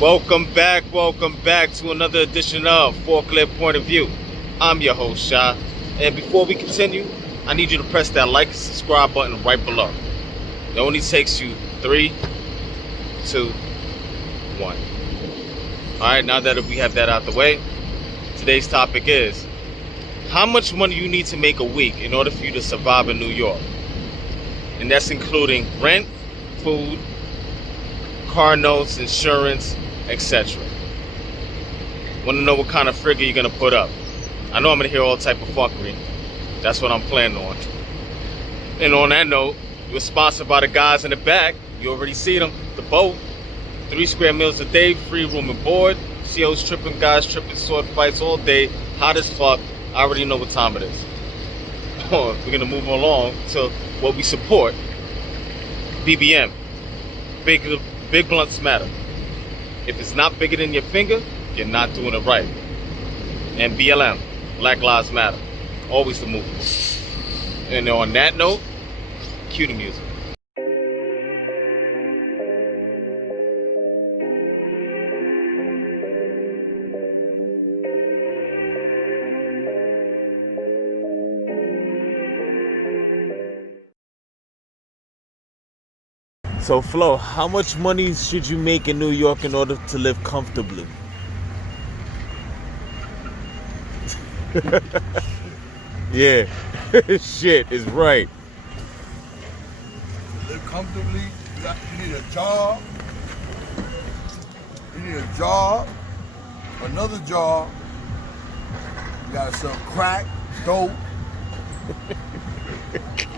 Welcome back to another edition of Forklift Point of View. I'm your host, Shy. And before we continue, I need you to press that like and subscribe button right below. It only takes you 3, 2, 1. Alright, now that we have that out the way, today's topic is how much money you need to make a week in order for you to survive in New York. And that's including rent, food, car notes, insurance, etc. Want to know what kind of figure you're going to put up? I know I'm going to hear all type of fuckery. That's what I'm planning on. And on that note, you're sponsored by the guys in the back. You already see them. The boat. 3 square meals a day, free room and board. COs tripping, guys tripping, sword fights all day. Hot as fuck. I already know what time it is. We're going to move along to what we support. BBM. Big blunts matter. If it's not bigger than your finger, you're not doing it right. And BLM, Black Lives Matter. Always the movement. And on that note, cue the music. So Flo, how much money should you make in New York in order to live comfortably? Yeah, shit is right. Live comfortably, you need a job. You need a job, another job. You gotta sell crack, dope,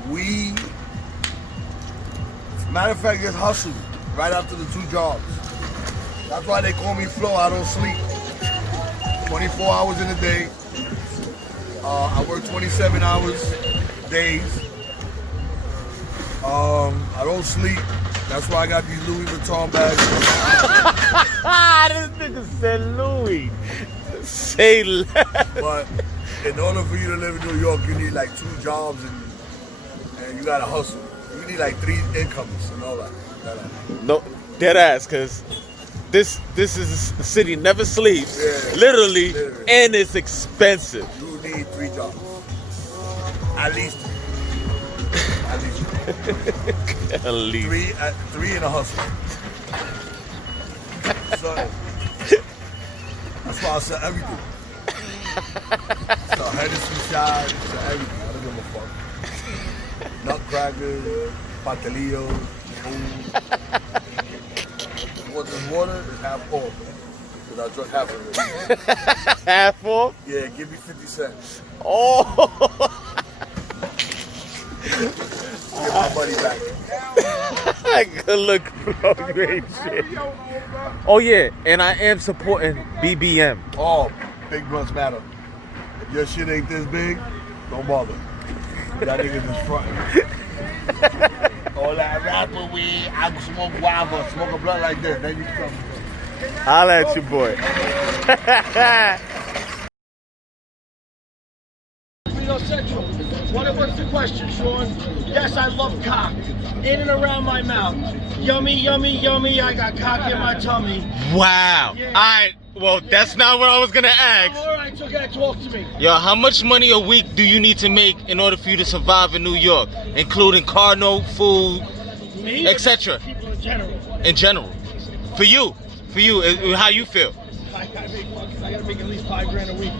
weed. Matter of fact, just hustle right after the 2 jobs. That's why they call me Flo. I don't sleep. 24 hours in a day. I work 27 hours days. I don't sleep. That's why I got these Louis Vuitton bags. This nigga said Louis. Say less. But in order for you to live in New York, you need like 2 jobs and you gotta hustle. You need like 3 incomes and all that. No, dead ass, cause this is a city never sleeps. Yeah, literally, and it's expensive. You need 3 jobs. At least. At least. At least. 3 in a hustle. So, that's why I sell everything. So Henderson shine, sell everything. I don't give a fuck. Nutcrackers, pastelillos, food. You want this water? It's half full. Because I drank half of it. Half full? Yeah, give me 50 cents. Oh. Get my money back. Good look, bro. You ain't shit. Oh yeah, and I am supporting BBM. Oh, big blunts matter. If your shit ain't this big, don't bother. That niggas is frontin'. All that rapper weed, I can smoke guava, smoke a blunt like this, then you come. Holla at you, boy. Central. What's the question, Sean? Yes, I love cock. In and around my mouth. Yummy, yummy, yummy. I got cock in my tummy. Wow. Yeah. Alright, well, that's not what I was gonna ask. Alright, so okay, talk to me. Yo, how much money a week do you need to make in order for you to survive in New York? Including car note, food, Me? etc. People in general. In general. For you, how you feel? I gotta make at least $5,000 a week.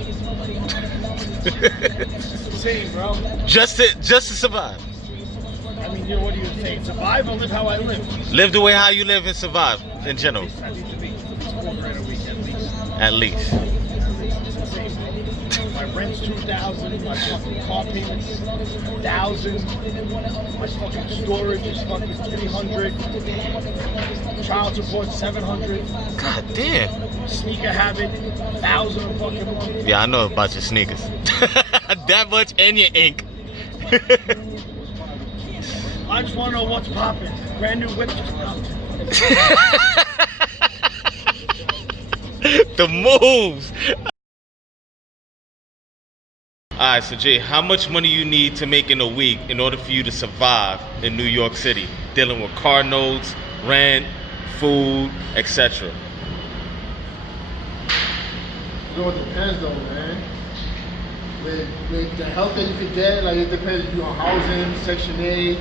Same, bro. Just to survive. I mean, what do you say? Survive or live how I live? Live the way how you live and survive in general. I need to make $4,000 a week At least. My rent's $2,000. My fucking car payment's $1,000. My fucking storage is fucking $300. Child support $700. God damn. Sneaker habit $1,000 a fucking month. Yeah, I know about your sneakers. That much and your ink. I just want to know what's popping. Brand new whip just out. The moves. Alright, so Jay, how much money you need to make in a week in order for you to survive in New York City? Dealing with car notes, rent, food, etc. Bro, it depends though, man. With the help that you could get, like it depends if you're on housing, Section 8.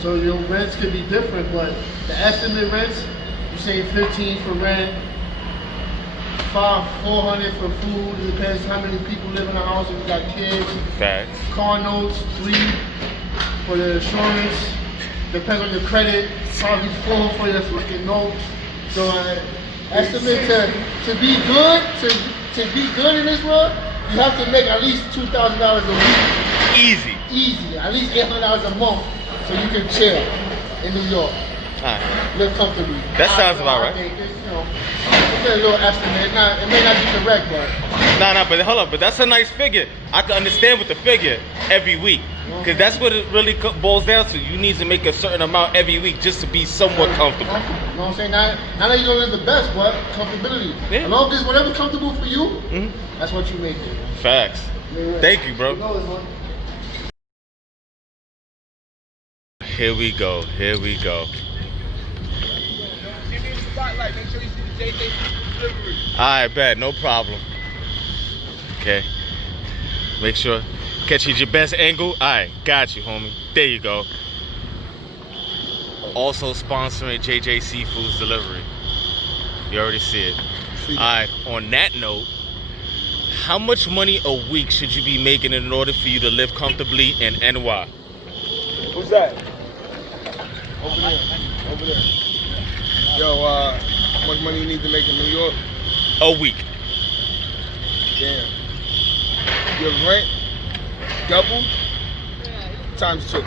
So your rents could be different, but the estimate rents, you're saying 15 for rent, 400 for food. It depends how many people live in the house. If you got kids. Facts. Car notes, 3 for the insurance. Depends on your credit. Probably 4 for your fucking notes. So estimate to be good, to be good in this world, you have to make at least $2,000 a week. Easy. Easy. At least $800 a month, so you can chill in New York. Alright. Live comfortably. That sounds about right. It's a little estimate. It may not be correct, but. Nah, but hold up. But that's a nice figure. I can understand with the figure every week. Because that's what it really boils down to. You need to make a certain amount every week just to be somewhat comfortable. You know what I'm saying? Not that you don't live the best, but comfortability. Yeah. As long as whatever's comfortable for you, that's what you make it. Facts. Yeah. Thank you, bro. Here we go. Here we go. Make sure you see the JJ delivery. Alright, bet. No problem. Okay. Make sure. Catch you at your best angle. Alright, got you, homie. There you go. Also sponsoring JJ Seafoods delivery. You already see it. Alright, on that note, how much money a week should you be making in order for you to live comfortably in NY? Who's that? Over there. Over there. Yo, how much money you need to make in New York? A week. Damn. Your rent double times 2.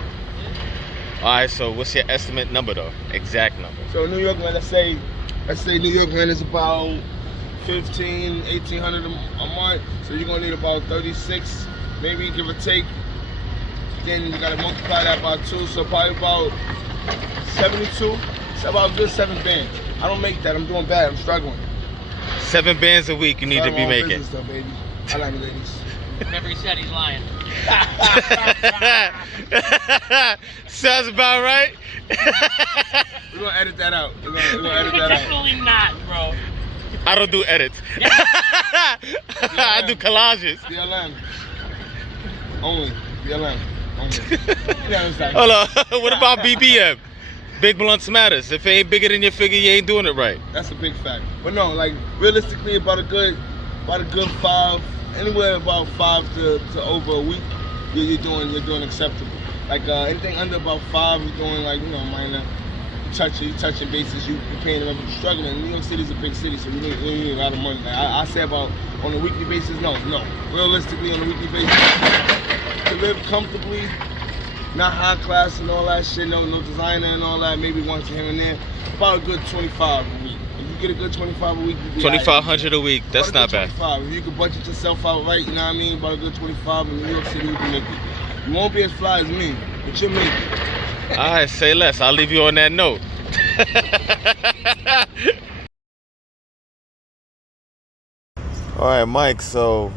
Alright, so what's your estimate number though? Exact number. So New York rent, let's say New York rent is about $1,800 a month. So you're gonna need about 36, maybe give or take. Then you gotta multiply that by 2, so probably about 72. It's about a good 7 bands. I don't make that. I'm doing bad. I'm struggling. 7 bands a week you need to be making. Though, baby. I like ladies. Whenever he said he's lying. Sounds about right. We're gonna edit that out. We're gonna edit that out. Definitely not, bro. I don't do edits. I do collages. BLM. Only. BLM. Only. You understand? Hold on. What about BBM? Big blunts matters. If it ain't bigger than your figure, you ain't doing it right. That's a big fact. But no, like realistically, about a good 5, anywhere about 5 to over a week, you're doing acceptable. Like anything under about 5, you're doing like minor. You touching bases. You're paying them. You're struggling. New York City is a big city, so you need a lot of money. Like, I say about on a weekly basis. No. Realistically, on a weekly basis, to live comfortably. Not high class and all that shit, no designer and all that, maybe once here and there. About a good 25 a week. If you get a good 25 a week, you 2,500 a week, that's not bad. 25. If you can budget yourself out right, you know what I mean? About a good 25 in New York City, you can make it. You won't be as fly as me, but you'll make it. Alright, say less. I'll leave you on that note. Alright, Mike, so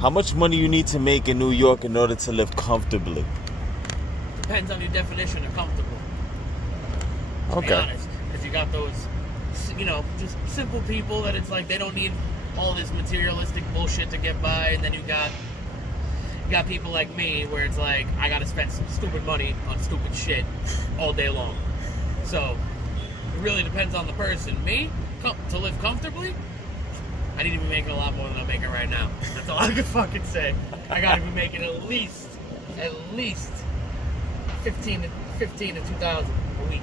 how much money you need to make in New York in order to live comfortably? Depends on your definition of comfortable. To be honest, because you got those, just simple people that it's like they don't need all this materialistic bullshit to get by, and then you got people like me where it's like I gotta spend some stupid money on stupid shit all day long. So it really depends on the person. Me, to live comfortably, I need to be making a lot more than I'm making right now. That's all I can fucking say. I gotta be making at least 15 to 2,000 a week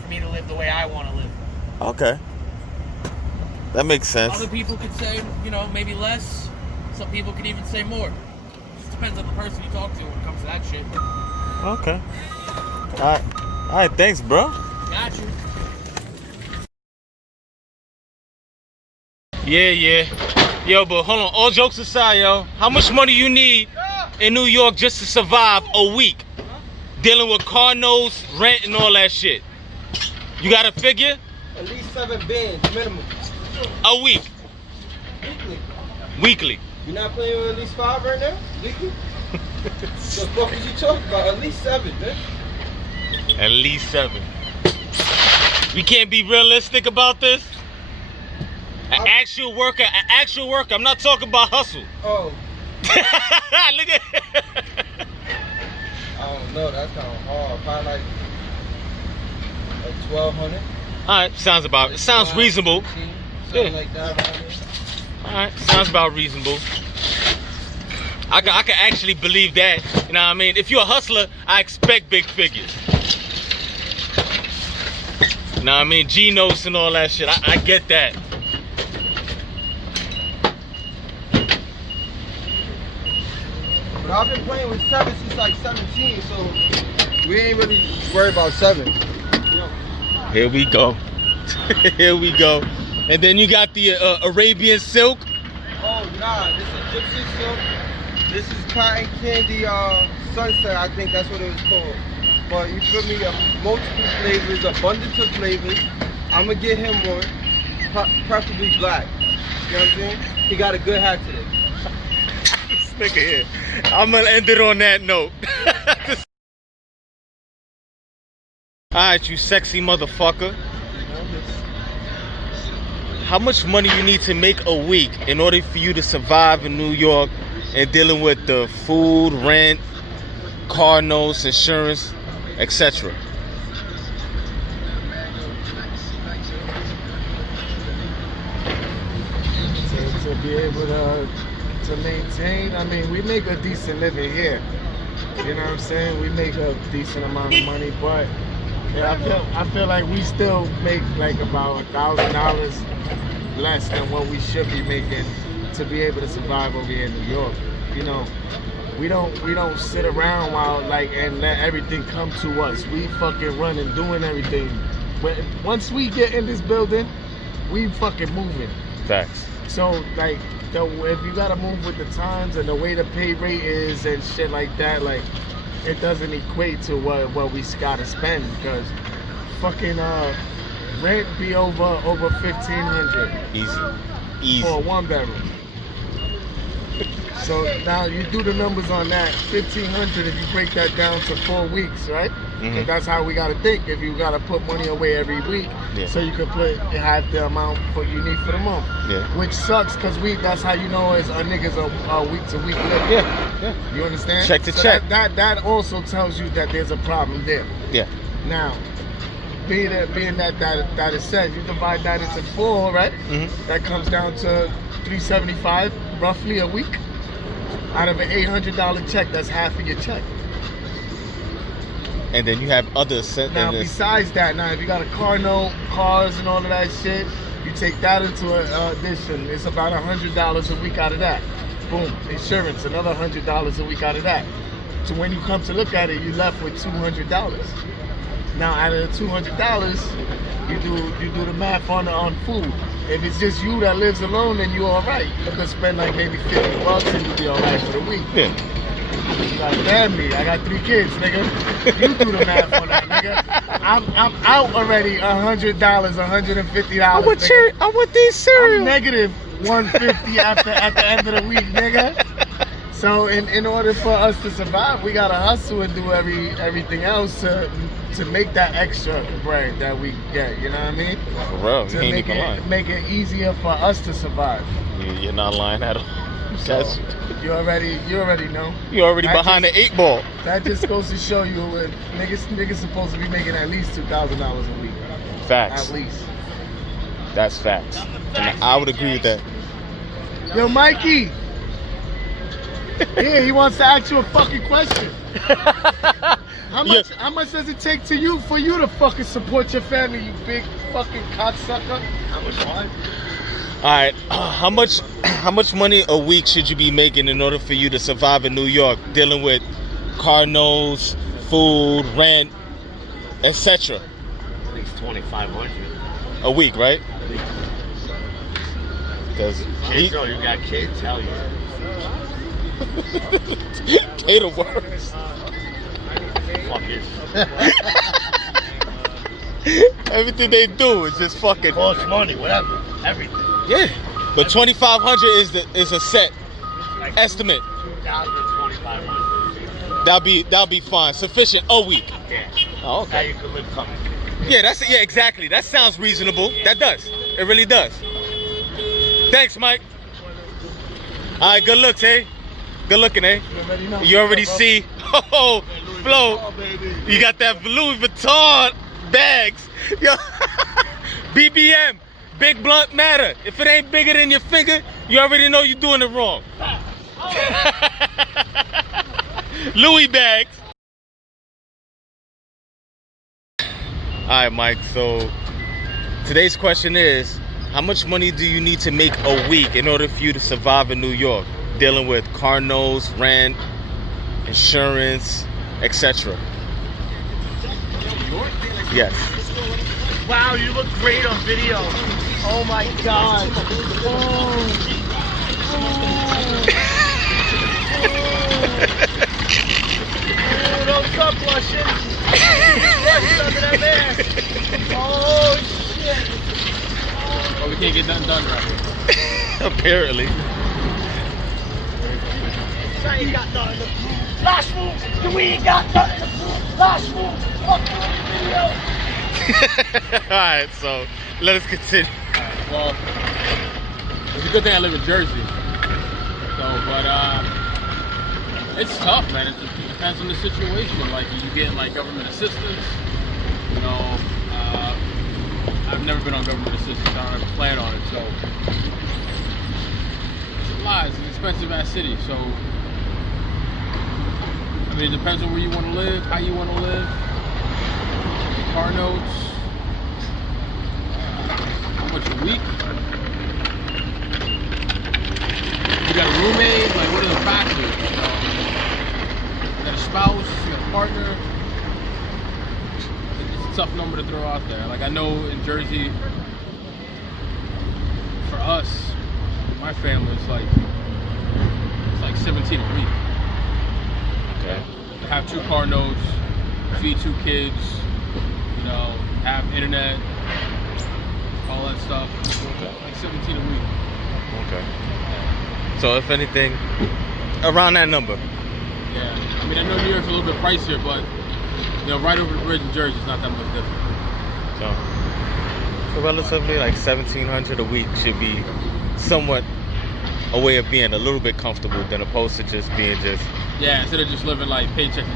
for me to live the way I want to live. Okay. That makes sense. Other people could say, maybe less. Some people could even say more. Just depends on the person you talk to when it comes to that shit. Okay. All right, thanks, bro. Got you. Yeah. Yo, but hold on. All jokes aside, yo. How much money you need in New York just to survive a week? Dealing with car notes, rent, and all that shit. You got a figure? At least 7 bands minimum. A week. Weekly. You're not playing with at least 5 right now? Weekly? The fuck is you talking about? At least 7, man. At least 7. We can't be realistic about this? An actual worker. I'm not talking about hustle. Oh, Look at. I don't know. That's kind of hard. Probably like 1,200. All right, sounds reasonable. 15, Yeah. something like that. Around there. All right, sounds about reasonable. I can actually believe that. You know what I mean? If you're a hustler, I expect big figures. You know what I mean? G-notes and all that shit. I get that. But I've been playing with 7 since like 17, so we ain't really worried about 7. Here we go. Here we go. And then you got the Arabian silk. Oh nah, this is gypsy silk. This is cotton candy sunset. I think that's what it was called. But you feel me? Multiple flavors, abundance of flavors. I'ma get him one, preferably black. You know what I'm saying? He got a good hat today. This nigga here. I'm gonna end it on that note. Alright, you sexy motherfucker. How much money you need to make a week in order for you to survive in New York and dealing with the food, rent, car notes, insurance, etc.? To be able to maintain, I mean, we make a decent living here. You know what I'm saying? We make a decent amount of money, but yeah, I feel like we still make like about $1,000 less than what we should be making to be able to survive over here in New York. You know, we don't sit around while like and let everything come to us. We fucking run and doing everything. But once we get in this building, we fucking moving. Facts. So like, if you gotta move with the times and the way the pay rate is and shit like that, like it doesn't equate to what we gotta spend, because fucking rent be over $1,500 Easy. for a 1-bedroom. So now you do the numbers on that. $1,500 if you break that down to 4 weeks, right? Mhm. That's how we gotta think. If you gotta put money away every week, Yeah. so you can have the amount you need for the month. Yeah. Which sucks, cause that's how you know is a nigga's a week to week living. Yeah. You understand? Check to So check. That also tells you that there's a problem there. Yeah. Now, being that is said, you divide that into 4, right? Mhm. That comes down to $375 roughly a week. Out of an $800 check, that's half of your check. And then you have other Now, besides that, now if you got a car note, cars and all of that shit, you take that into addition. It's about $100 a week out of that. Boom. Insurance, another $100 a week out of that. So when you come to look at it, you're left with $200. Now, out of the $200, you do the math on food. If it's just you that lives alone, then you're all right. You can spend like maybe $50 and you'll be all right for the week. Yeah. You got a family. I got 3 kids, nigga. You do the math on that, nigga. I'm out already $100, $150. I want these cereal. I'm negative $150 at the end of the week, nigga. So in order for us to survive, we gotta hustle and do everything else to make that extra bread that we get. You know what I mean? For real, you To ain't even lying. make it easier for us to survive. You're not lying at all. So you already know. You're already That behind just- the 8 ball. That just goes to show you niggas supposed to be making at least $2,000 a week. Facts. At least. That's facts. And I would agree with that. Yo, Mikey. Yeah, he wants to ask you a fucking question. How much does it take for you to fucking support your family, you big fucking cocksucker? How much money? All right, how much money a week should you be making in order for you to survive in New York, dealing with car notes, food, rent, etc.? At least 2,500. A week, right? Because Kids, oh, you got kids? Hell yeah. they the worst. Fuck it. Everything they do is just fucking. Cost money, whatever. Everything. Yeah, but 2,500 is a set Like estimate. 2,000, 2,500. That'll be fine, sufficient a week. Yeah. Oh, Now okay. you can live comfortably. Yeah, exactly. That sounds reasonable. That does. It really does. Thanks, Mike. All right, good looks, eh? Good looking, eh? You already see. Oh, Flo. You got that Louis Vuitton bags. Yo. BBM. Big blunt matter. If it ain't bigger than your finger, you already know you're doing it wrong. Louis bags. Alright, Mike, so today's question is, how much money do you need to make a week in order for you to survive in New York? Dealing with car notes, rent, insurance, etc. Yes. Wow, you look great on video. Oh my god. Don't stop blushing. Blushing under that mask. Oh shit. Oh, we can't get nothing done right here. Apparently. I ain't got nothing to prove. Last move. We ain't got nothing to prove. Last move. Fuck you in the video. Alright, so let us continue. Well, it's a good thing I live in Jersey. So, but it's tough, man. It depends on the situation. Like, you get like government assistance. You know, I've never been on government assistance. I don't have a plan on it. So, it's a lot. It's an expensive ass city. So, I mean, it depends on where you want to live, how you want to live. Car notes. How much a week? You got a roommate? Like, what are the factors? You got a spouse? You got a partner? It's a tough number to throw out there. Like, I know in Jersey, for us, my family, it's like 17 a week. Okay. To have 2 car notes, feed 2 kids, you know, have internet, all that stuff. Like 17 a week. Okay. So if anything, around that number. Yeah. I mean, I know New York's a little bit pricier, but you know, right over the bridge in Jersey, it's not that much different. So relatively like 1,700 a week should be somewhat a way of being a little bit comfortable than opposed to just being just. Yeah, instead of just living like paycheck to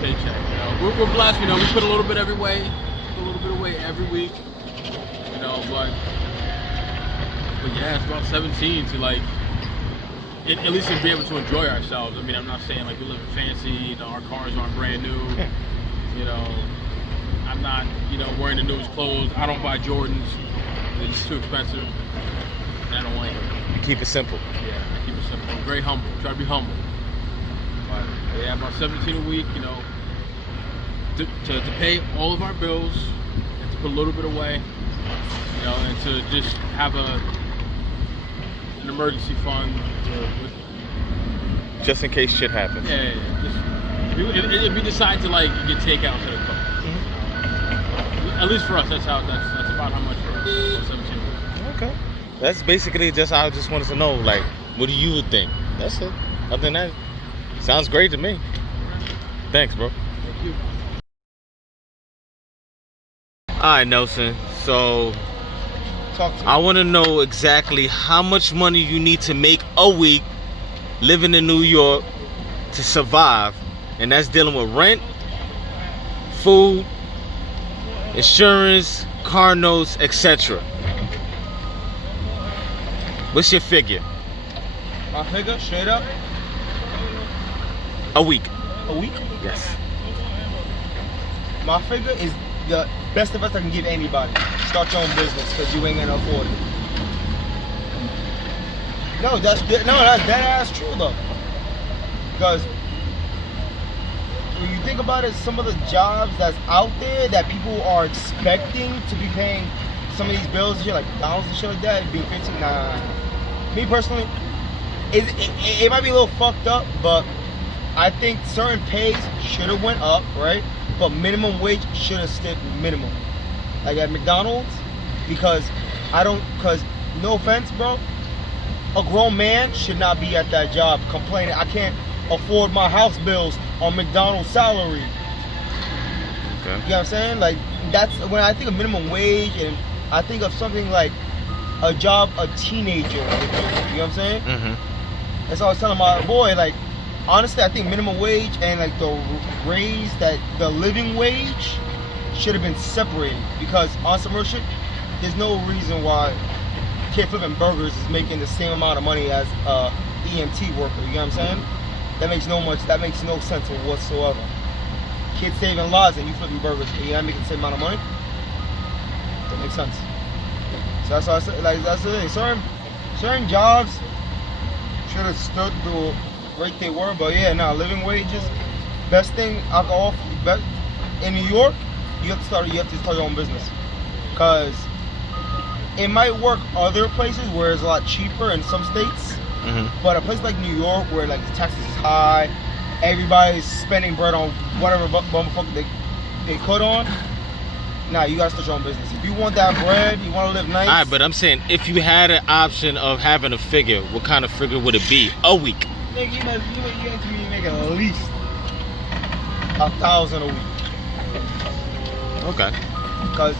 paycheck. You know, we're blessed. You know, we put a little bit every way, every week. You know, but yeah, it's about 17 to like at least to be able to enjoy ourselves. I mean, I'm not saying like we live fancy. You know, our cars aren't brand new. You know, I'm not wearing the newest clothes. I don't buy Jordans. It's too expensive. And I don't like it. You keep it simple. Yeah, I keep it simple. I'm very humble. Try to be humble. But yeah, about 17 a week, you know, to pay all of our bills and to put a little bit away, you know, and to just have an emergency fund. Just in case shit happens. Yeah. If we decide to like get takeout to the car, at least for us, that's about how much for us. 17 a week. Okay. That's basically just, I just wanted to know, like, what do you think? That's it. Other than that, sounds great to me. Thanks, bro. Thank you. All right, Nelson. So, Talk to me. I want to know exactly how much money you need to make a week living in New York to survive. And that's dealing with rent, food, insurance, car notes, etc. What's your figure? My figure, straight up, A week. a week. Yes. My figure is the best advice I can give anybody. Start your own business, because you ain't gonna afford it. No, that's dead ass true though. Because when you think about it, some of the jobs that's out there that people are expecting to be paying some of these bills and shit, like McDonald's and shit like that, being 15, nah. Me personally, it might be a little fucked up, but I think certain pays should have went up, right? But minimum wage should have stayed minimum. Like at McDonald's, because no offense, bro, a grown man should not be at that job complaining, I can't afford my house bills on McDonald's salary. Okay. You know what I'm saying? Like, that's when I think of minimum wage, and I think of something like a job a teenager would do. You know what I'm saying? Mm-hmm. That's what I was telling my boy. Like, honestly, I think minimum wage and like the raise that the living wage should have been separated, because on some real shit, there's no reason why kid flipping burgers is making the same amount of money as a EMT worker. You know what I'm saying? That makes no sense whatsoever. Kids saving lives and you flipping burgers and you're not making the same amount of money. That makes sense. So that's why I said, like, that's the thing. Certain jobs should have stood the rate they were, but yeah, nah, living wages, best thing I can offer. In New York, you have to start your own business, cause it might work other places where it's a lot cheaper in some states, but a place like New York where like the taxes is high, everybody's spending bread on whatever motherfucker they could on. Nah, you gotta start your own business. If you want that bread, you want to live nice. Alright, but I'm saying if you had an option of having a figure, what kind of figure would it be a week? Nigga, you make at least 1,000 a week. Okay. Because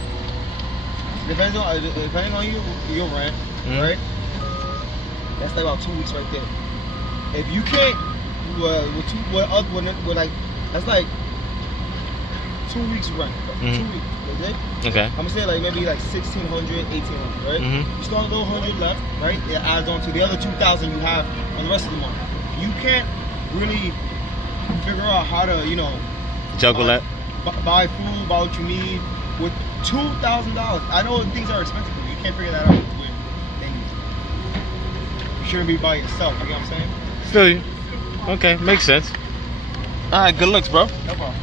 depending on your rent, right? That's like about 2 weeks right there. If you can't, that's like 2 weeks rent. 2 weeks, okay? I'm gonna say like maybe like 1,600, 1,800, right? You still have a little 100 left, right? It adds on to the other 2,000 you have on the rest of the month. You can't really figure out how to, you know, juggle that. Buy food, buy what you need with $2,000. I know things are expensive, but you can't figure that out with things. You shouldn't be by yourself. You know what I'm saying? Feel you. Okay, makes sense. All right, good looks, bro. No problem.